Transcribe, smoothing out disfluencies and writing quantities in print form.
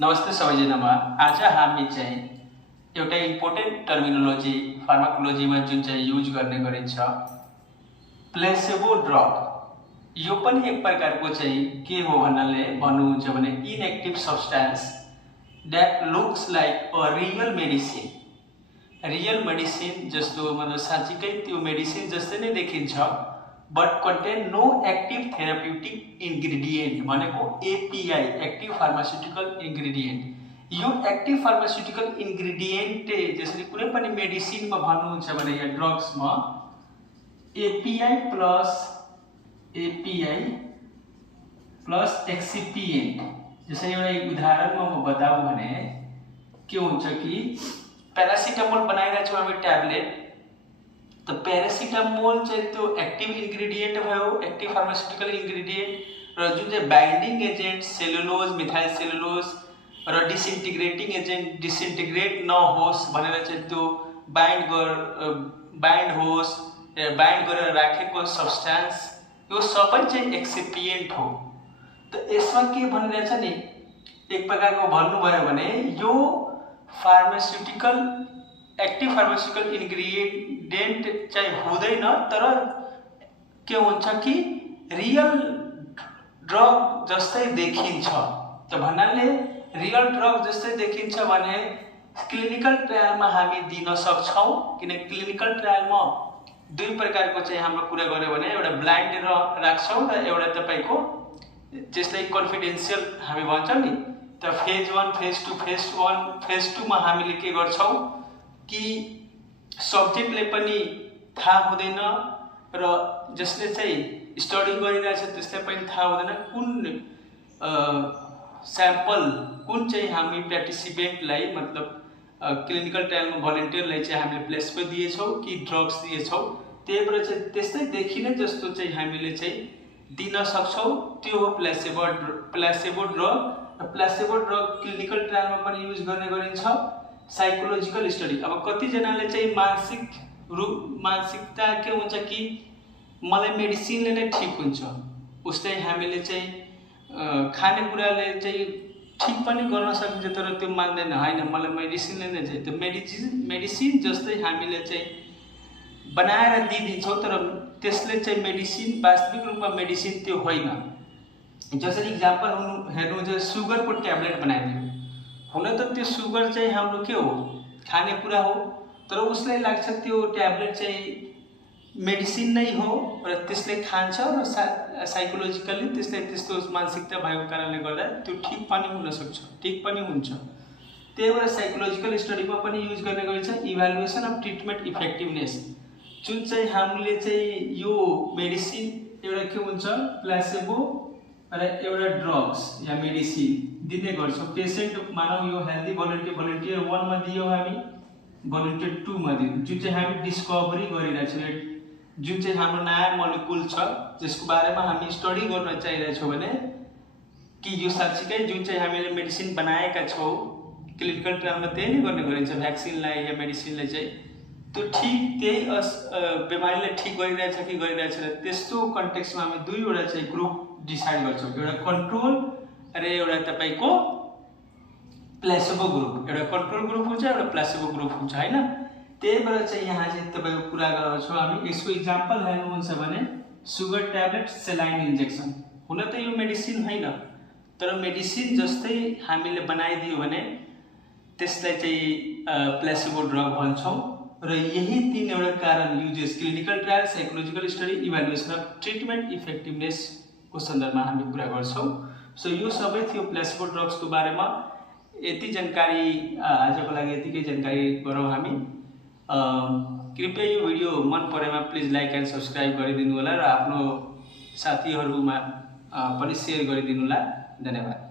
नमस्ते सबैजनामा। आज हामी चाहिँ एउटा इम्पोर्टेन्ट टर्मिनोलोजी फार्माकोलोजीमा जुन चाहिँ युज गर्ने गरिन्छ प्लेसेबो ड्रग। यो पनि एक प्रकारको चाहिँ के हो भन्नाले भन्नुहुन्छ भने inactive substance that looks like a real medicine. Real medicine जस्तो मतलब साँच्चीकै त्यो मेडिसिन जस्तै नै देखिन्छ, but contain no active therapeutic ingredient भनेको एपीआई एक्टिव फार्मास्यूटिकल इंग्रेडिएंट। यो एक्टिव फार्मास्यूटिकल इंग्रेडिएंट जसरी कुनै पनि मेडिसिन में भन्नुहुन्छ भने या ड्रग्स में एपीआई प्लस एक्सिपिएंट। जैसे एउटा उदाहरण में म बताऊँ भने के हुन्छ कि पैरासिटामोल बनाइरहेको छौँ हामी ट्याब्लेट, तो पैरासिटामोल चाहिँ त्यो एक्टिव इंग्रेडिएंट भयो, एक्टिव फार्मास्यूटिकल इंग्रेडिएंट र जुन चाहिँ binding agent cellulose methyl cellulose र डिसइन्टिग्रेटिङ एजेंट डिसइन्टिग्रेट नहोस् भनेर चाहिँ त्यो बाइंड होस्, बाइंड गरेर राखेको सब्स्टेन्स, यो सबै चाहिँ एक्सिपिएंट हो। तो यसमा के भनिरहेछ नि, एक प्रकारको भन्नुभयो भने यो फार्मास्यूटिकल एक्टिभ फार्मास्यूटिकल इंग्रेडिएंट चाहिँ हुँदैन, तर के हुन्छ कि रियल ड्रग जस्तै देखिन्छ। त भन्नाले रियल ड्रग जस्तै देखिन्छ भने क्लिनिकल ट्रायलमा हामी दिन सक्छौँ, किनकि क्लिनिकल ट्रायलमा दुई प्रकारको चाहिँ हाम्रो कुरा गर्यो भने एउटा ब्लाइन्ड राख्छौँ र एउटा तपाईको जस्तै कन्फिडेन्शियल हामी भन्छौँ नि, त फेज 1 फेज 2 मा हामीले के गर्छौँ कि सब्जेक्टले पनि थाहा हुँदैन र जसले चाहिँ स्टडी गरिरहेछ त्यसले पनि थाहा हुँदैन कुन स्याम्पल कुन चाहिँ हामी पार्टिसिपेन्टलाई मतलब क्लिनिकल ट्रायलमा भलन्टियरलाई चाहिँ हामीले प्लेसबो दिएछौँ कि ड्रग्स दिएछौँ, त्यही भएर चाहिँ त्यस्तै देखिने जस्तो चाहिँ हामीले चाहिँ दिन सक्छौँ। त्यो हो placebo drug. Placebo drug clinical ट्रायलमा पनि युज गर्ने गरिन्छ। साइकोलोजिकल स्टडी, अब कतिजनाले चाहिँ मानसिकता के हुन्छ कि मलाई मेडिसिनले नै ठिक हुन्छ, उस्तै हामीले चाहिँ खानेकुराले चाहिँ ठिक पनि गर्न सकिन्छ, तर त्यो मान्दैन, हैन मलाई मेडिसिनले नै चाहिँ त्यो मेडिसिन जस्तै हामीले चाहिँ बनाएर दिन्छौँ, तर त्यसले चाहिँ मेडिसिन वास्तविक रूपमा मेडिसिन त्यो होइन। जसरी इक्जाम्पल हेर्नुहुन्छ, सुगरको ट्याब्लेट बनाइदियो, हुन त त्यो सुगर चाहिँ हाम्रो के हो, खानेकुरा हो, तर उसलाई लाग्छ त्यो ट्याब्लेट चाहिँ मेडिसिन नै हो र त्यसले खान्छ र साइकोलोजिकली त्यसले त्यस्तो मानसिकता भएको कारणले गर्दा त्यो ठिक पनि हुन सक्छ, ठिक पनि हुन्छ। त्यही भएर साइकोलोजिकल स्टडीमा पनि युज गर्ने गरिन्छ इभ्यालुएसन अफ ट्रिटमेन्ट इफेक्टिभनेस। जुन चाहिँ हामीले चाहिँ यो मेडिसिन एउटा के हुन्छ प्लेसेबो र एउटा ड्रग्स या मेडिसिन दिने गर्छौँ पेसेन्ट, मानव यो हेल्दी भलन्टियर 1 मा दियो हामी, भलन्टियर 2 मा दियो, जुन चाहिँ हामी डिस्कभरी गरिरहेछौँ, जुन चाहिँ हाम्रो नयाँ मोलिकुल छ जसको बारेमा हामी स्टडी गर्न चाहिरहेछौँ भने कि यो साँच्चीकै जुन चाहिँ हामीले मेडिसिन बनाएका छौँ क्लिनिकल ट्रायलमा त्यही नै गर्ने गरिन्छ, भ्याक्सिनलाई या मेडिसिनलाई चाहिँ त्यो ठिक त्यही बिमारीलाई ठिक गरिरहेछ कि गरिरहेछ, त्यस्तो कन्टेक्स्टमा हामी दुईवटा चाहिँ ग्रुप डिसाइड गर्छौँ, एउटा कन्ट्रोल र एउटा तपाईको प्लेसेबो ग्रुप। एउटा कन्ट्रोल ग्रुप हुन्छ, एउटा प्लेसेबो ग्रुप हुन्छ, हैन। त्यही भएर चाहिँ यहाँ चाहिँ तपाईको कुरा गर्छौँ हामी। यसको इक्जाम्पल हेर्नुहुन्छ भने सुगर ट्याब्लेट, सेलाइन इन्जेक्सन, हुन त यो मेडिसिन होइन, तर मेडिसिन जस्तै हामीले बनाइदियो भने त्यसलाई चाहिँ प्लेसेबो ड्रग भन्छौँ। र यही तीनवटा कारण uses clinical trial, psychological study, evaluation of treatment effectiveness को सन्दर्भमा हामी कुरा गर्छौँ। सो यो सबै थियो प्लेसेबो ड्रग्सको बारेमा। यति जानकारी आजको लागि यतिकै जानकारी गरौँ हामी। कृपया यो भिडियो मन परेमा प्लिज लाइक एन्ड सब्सक्राइब गरिदिनु होला र आफ्नो साथीहरूमा पनि सेयर गरिदिनु होला। धन्यवाद।